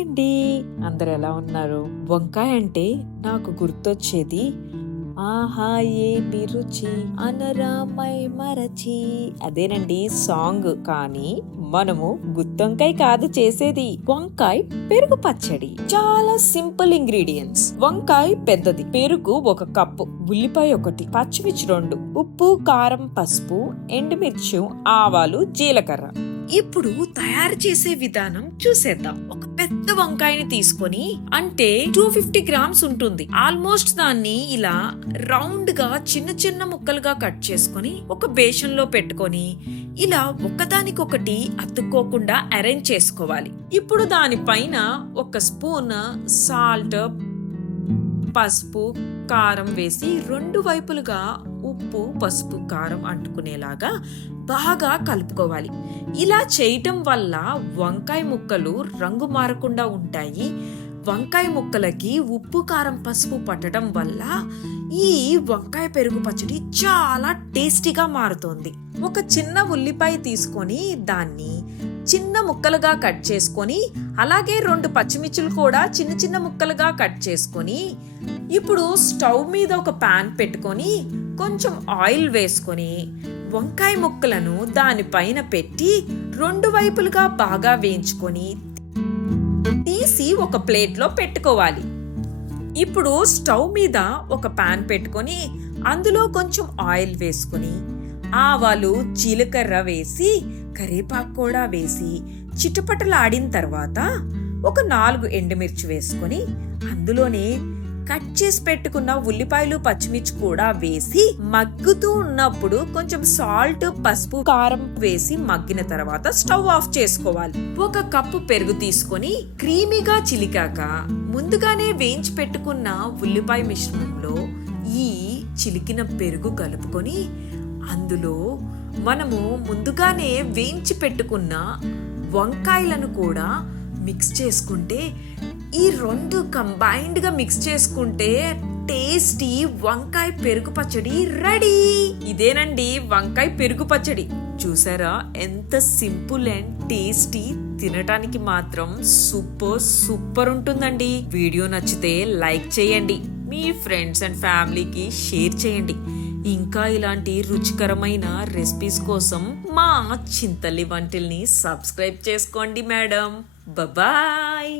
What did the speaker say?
Hi అండి, అందరు ఎలా ఉన్నారు? వంకాయ అంటే నాకు గుర్తొచ్చేది ఆహా ఏమి రుచి అనరామై మరచి, అదేనండి సాంగ్. కానీ మనము గుత్తొంకాయ కాదు చేసేది, వంకాయ పెరుగు పచ్చడి. చాలా సింపుల్ ఇంగ్రీడియంట్స్. వంకాయ పెద్దది, పెరుగు 1 కప్పు, ఉల్లిపాయ 1, పచ్చిమిర్చి 2, ఉప్పు, కారం, పసుపు, ఎండుమిర్చి, ఆవాలు, జీలకర్ర. ఇప్పుడు తయారు చేసే విధానం చూసేద్దాం. ఒక పెద్ద వంకాయని తీసుకొని, అంటే 250 గ్రామ్స్ ఉంటుంది. ఆల్మోస్ట్ దాన్ని ఇలా రౌండ్ గా చిన్న చిన్న ముక్కలుగా కట్ చేసుకొని ఒక బేషన్ లో పెట్టుకొని ఇలా ఒకదానికొకటి అతుక్కోకుండా అరేంజ్ చేసుకోవాలి. ఇప్పుడు దానిపైన 1 స్పూన్ సాల్ట్, పసుపు, కారం వేసి 2 వైపులుగా ఉప్పు, పసుపు, కారం అంటుకునేలాగా బాగా కలుపుకోవాలి. ఇలా చేయటం వల్ల వంకాయ ముక్కలు రంగు మారకుండా ఉంటాయి. వంకాయ ముక్కలకి ఉప్పు, కారం, పసుపు పట్టడం వల్ల ఈ వంకాయ పెరుగు పచ్చడి చాలా టేస్టీగా మారుతుంది. ఒక చిన్న ఉల్లిపాయ తీసుకొని దాన్ని చిన్న ముక్కలుగా కట్ చేసుకొని, అలాగే 2 పచ్చిమిర్చులు కూడా చిన్న చిన్న ముక్కలుగా కట్ చేసుకొని, ఇప్పుడు స్టవ్ మీద ఒక పాన్ పెట్టుకొని కొంచెం ఆయిల్ వేసుకొని వంకాయ ముక్కలను దానిపైన పెట్టి 2 వైపులుగా బాగా వేయించుకొని తీసి ఒక ప్లేట్లో పెట్టుకోవాలి. ఇప్పుడు స్టవ్ మీద ఒక పాన్ పెట్టుకొని అందులో కొంచెం ఆయిల్ వేసుకొని ఆవాలు, జీలకర్ర వేసి కరివేపాకు కూడా వేసి చిటపటలాడిన తర్వాత ఒక 4 ఎండుమిర్చి వేసుకొని అందులోనే కట్ చేసి పెట్టుకున్న ఉల్లిపాయలు, పచ్చిమిర్చి కూడా వేసి మగ్గుతూ ఉన్నప్పుడు కొంచెం సాల్ట్, పసుపు, కారం వేసి మగ్గిన తర్వాత స్టవ్ ఆఫ్ చేసుకోవాలి. 1 కప్పు పెరుగు తీసుకొని క్రీమీగా చిలికాక ముందుగానే వేయించి పెట్టుకున్న ఉల్లిపాయ మిశ్రమంలో ఈ చిలికిన పెరుగు కలుపుకొని అందులో మనము ముందుగానే వేయించి పెట్టుకున్న వంకాయలను కూడా మిక్స్ చేసుకుంటే, ఈ 2 కంబైన్డ్ గా మిక్స్ చేసుకుంటే టేస్టీ వంకాయ పెరుగు పచ్చడి రెడీ. ఇదేనండి వంకాయ పెరుగు పచ్చడి. చూసారా ఎంత సింపుల్ అండ్ టేస్టీ. తినటానికి మాత్రం సూపర్ ఉంటుందండి. వీడియో నచ్చితే లైక్ చేయండి, మీ ఫ్రెండ్స్ అండ్ ఫ్యామిలీకి షేర్ చేయండి. ఇంకా ఇలాంటి రుచికరమైన రెసిపీస్ కోసం మా చింతల్లి వంటిల్ని సబ్స్క్రైబ్ చేసుకోండి మేడం. బాయ్.